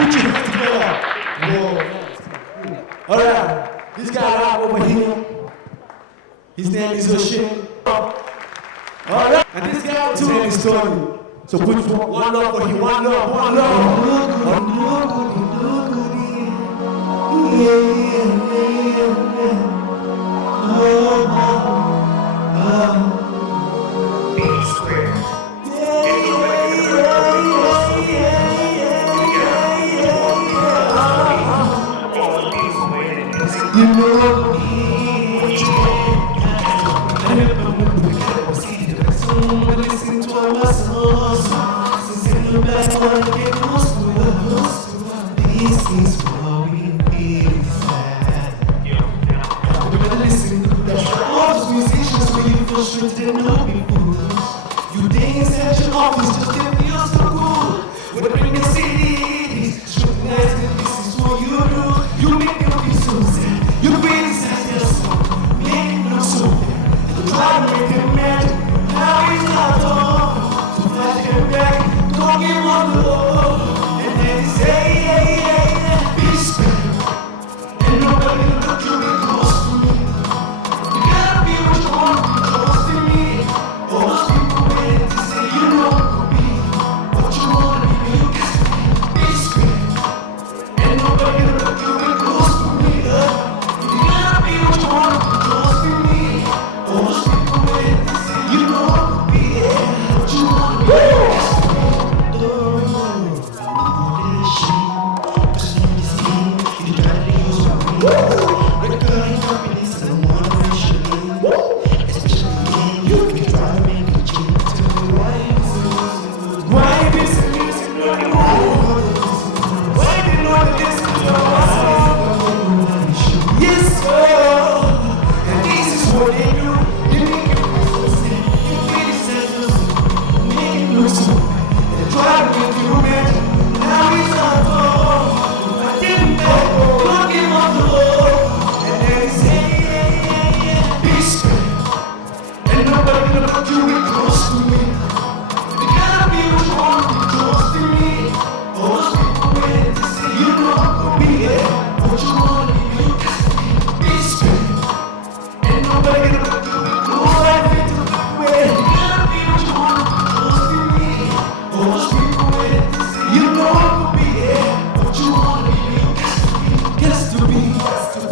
Put your hands together. Whoa. All right. This guy right over here. His name is O'Shea. All right. And this guy too, his name is Tony. So put one love for him. One love. One love. You know me. Listen to our songs. Sing the best one, get close to us. This is what we feel inside. When I listen to that, all those musicians really frustrated and no people. You dance at your office just to feel so cool. When I bring the CDs, scrutinize that this is what you do. You make me feel so sad. You criticize your song, make it look so bad. You try to make them mad. Now it's not all. So flash them back, don't give up the love. And then they say, be spared. And nobody look you in close to me. You gotta be what you want, close to me. All those people waiting to say you know me. What you wanna be, you got to be spared. And nobody look you in close to me. You gotta be what you want, close to me. All those people waiting to say you know me. What you wanna be, you got to be. You know I could be it, but you wanna be me. Got to be,